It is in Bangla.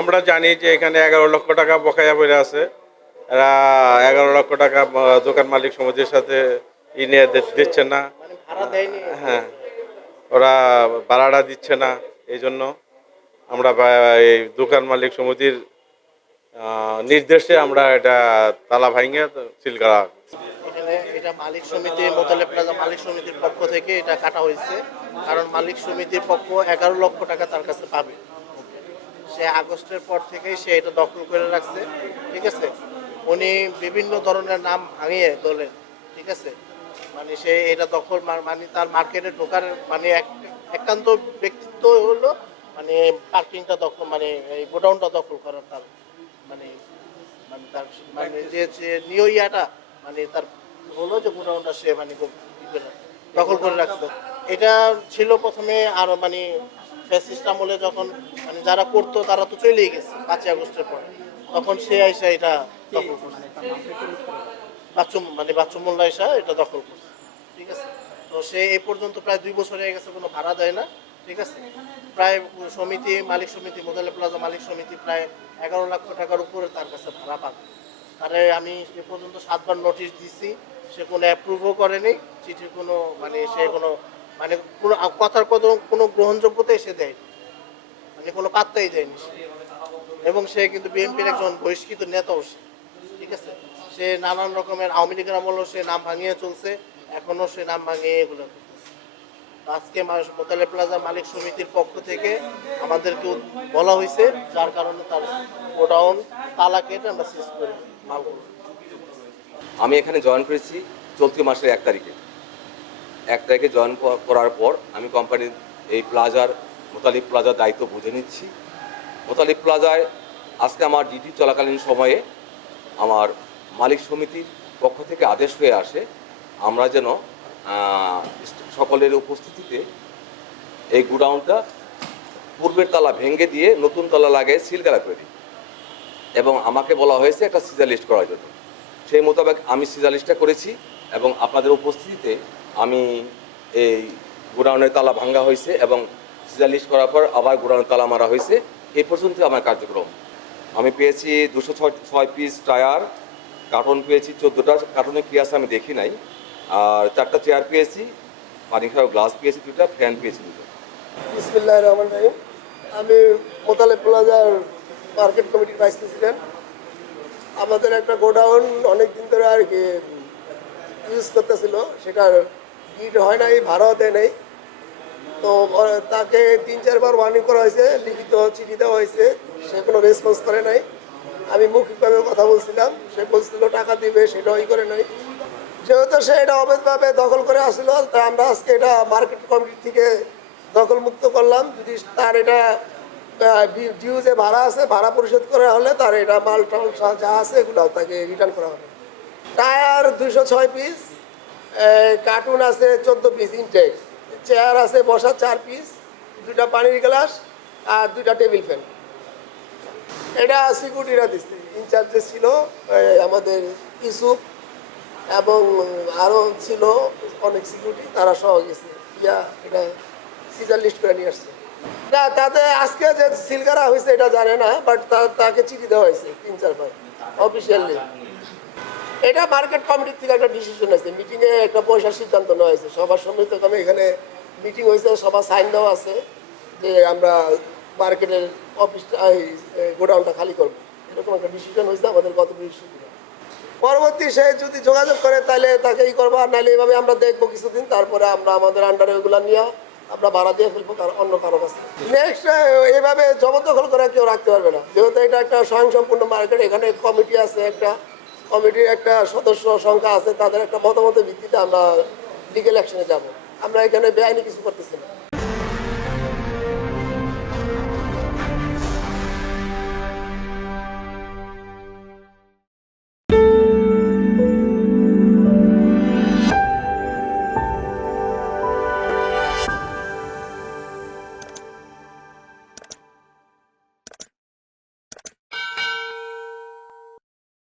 আমরা জানি যে এখানে 11 লক্ষ টাকা বকেয়া পড়ে আছে। এরা 11 লক্ষ টাকা দোকান মালিক সমিতির সাথে নিয়ে দিচ্ছে না। মানে ভাড়া দেয়নি। হ্যাঁ, ওরা ভাড়াটা দিচ্ছে না। এই জন্য আমরা এই দোকান মালিক সমিতির নির্দেশে আমরা এটা তালা ভাঙে সিল করা। এখানে এটা মালিক সমিতি মোতালেব প্লাজা মালিক সমিতির পক্ষ থেকে এটা কাটা হয়েছে, কারণ মালিক সমিতির পক্ষ 11 লক্ষ টাকা তার কাছে পাবে। সে আগস্টের পর থেকেই সে এটা দখল করে রাখছে, ঠিক আছে। উনি বিভিন্ন ধরনের নাম ভাঙিয়ে দলের, ঠিক আছে। মানে সে এটা দখল মানে তার মার্কেটে ঢোকার মানে একান্ত ব্যক্তিত্ব হলো মানে পার্কিংটা দখল, মানে এই গোডাউনটা দখল করার তার মানে মানে তার মানে যে নিয় ইয়াটা মানে তার হলো যে গোডাউনটা সে মানে দখল করে রাখতো। এটা ছিল প্রথমে আরো মানে ফ্যাসিস্ট আমলে যখন মানে যারা করতো তারা তো চলেই গেছে 5ই আগস্টের পরে, তখন সে আইসা এটা দখল করছে। বাচ্চু মোল্লা আইসা এটা দখল করছে, ঠিক আছে। তো সে এই পর্যন্ত প্রায় 2 বছর হয়ে গেছে, কোনো ভাড়া দেয় না, ঠিক আছে। প্রায় সমিতি মালিক সমিতি মোতালেব প্লাজা মালিক সমিতি প্রায় 11 লক্ষ টাকার উপরে তার কাছে ভাড়া পাবে। তারে আমি এ পর্যন্ত 7বার নোটিশ দিছি, সে কোনো অ্যাপ্রুভও করেনি, চিঠির কোনো মানে সে কোনো মানে কোনো কথার কোনো গ্রহণযোগ্যতাই সে দেয়নি, মানে কোনো পাত্তাই দেয়নি সে। এবং সে কিন্তু বিএনপির একজন বহিষ্কৃত নেতাও সে, ঠিক আছে। সে নানান রকমের আওয়ামী লীগের আমলেও সে নাম ভাঙিয়ে চলছে, এখনও সে নাম ভাঙিয়ে এগুলো করতেছে। আজকে মোতালেব প্লাজা মালিক সমিতির পক্ষ থেকে আমাদেরকে বলা হয়েছে, যার কারণে তার গোডাউন তালা কেটে আমরা সিজ করি মালগুলো। আমি এখানে জয়েন করেছি চলতি মাসের 1 তারিখে জয়েন করার পর আমি কোম্পানির এই প্লাজার মোতালিব প্লাজার দায়িত্ব বুঝে নিচ্ছি। মোতালিব প্লাজায় আজকে আমার ডিউটি চলাকালীন সময়ে আমার মালিক সমিতির পক্ষ থেকে আদেশ হয়ে আসে আমরা যেন সকলের উপস্থিতিতে এই গোডাউনটা পূর্বের তালা ভেঙে দিয়ে নতুন তালা লাগিয়ে সিলগালা করে দিই, এবং আমাকে বলা হয়েছে একটা সিজার লিস্ট করার জন্য। সেই মোতাবেক আমি সিজার লিস্টটা করেছি এবং আপনাদের উপস্থিতিতে আমি এই গোডাউনের তালা ভাঙা হয়েছে এবং সিজার লিস্ট করার পর আবার গোডাউনের তালা মারা হয়েছে। এই পর্যন্ত আমার কার্যক্রম। আমি পেয়েছি 206 পিস টায়ার, কার্টন পেয়েছি 14টা, কার্টনে কী আছে আমি দেখি নাই, আর 4টা চেয়ার পেয়েছি, পানি খাওয়ার গ্লাস পেয়েছি 2টা, ফ্যান পেয়েছি 2টা। বিসমিল্লাহির রহমানির রহিম। আমি মোতালেব প্লাজার মার্কেট কমিটির ভাইস প্রেসিডেন্ট। আমাদের একটা গোডাউন অনেক দিন ধরে আর কি ইউজ করতেছিল, সেটার ডিড হয় নাই, ভাড়াও দেয় নাই। তো তাকে 3-4 বার ওয়ার্নিং করা হয়েছে, লিখিত চিঠি দেওয়া হয়েছে, সে কোনো রেসপন্স করে নাই। আমি মৌখিকভাবে কথা বলছিলাম, সে বলছিল টাকা দিবে, সেটাও করে নাই। যেহেতু সে এটা অবৈধভাবে দখল করে আসছিল, তা আমরা আজকে এটা মার্কেট কমিটি থেকে দখল মুক্ত করলাম। যদি তার এটা ডিউ যে ভাড়া আছে, ভাড়া পরিশোধ করা হলে তার এটা মাল টাল যা আছে এগুলো তাকে রিটার্ন করা হবে। টায়ার 206 পিস, কার্টুন আছে 14 পিস ইনটেক, চেয়ার আছে বসার 4 পিস, 2টা পানির গ্লাস আর 2টা টেবিল ফ্যান। এটা সিকিউরিটিরা দিচ্ছে, ইনচার্জে ছিল আমাদের ইউসুফ এবং আরও ছিল অনেক সিকিউরিটি, তারা সহ গেছে এটা সিজার লিস্ট করে নিয়ে আসছে। না, তাতে আজকে যে সিল করা হয়েছে এটা জানে না, বাট তাকে চিঠি দেওয়া হয়েছে 3-4 বার অফিসিয়ালি। এটা মার্কেট কমিটির থেকে একটা ডিসিশন আছে, মিটিংয়ে একটা পয়সার সিদ্ধান্ত নেওয়া হয়েছে। সবার সম্মিলিতক্রমে এখানে মিটিং হয়েছে, সবার সাইন দেওয়া আছে যে আমরা মার্কেটের অফিসটা গোডাউনটা খালি করবো, এরকম একটা ডিসিশন হয়েছে আমাদের গত বৃহস্পতিবার। পরবর্তী সে যদি যোগাযোগ করে তাহলে তাকে করবো, আর নাহলে এইভাবে আমরা দেখবো কিছুদিন, তারপরে আমরা আমাদের আন্ডারে ওইগুলো নিয়ে আমরা ভাড়া দিয়ে ফেলবো অন্য কারো কাছে। নেক্সট এইভাবে জবরদখল করে কেউ রাখতে পারবে না, যেহেতু এটা একটা স্বয়ংসম্পূর্ণ মার্কেট। এখানে কমিটি আছে, একটা কমিটির একটা সদস্য সংখ্যা আছে, তাদের একটা মতামতের ভিত্তিতে আমরা লিগ্যাল অ্যাকশনে যাব। আমরা এখানে বেআইনি কিছু করতেছি না।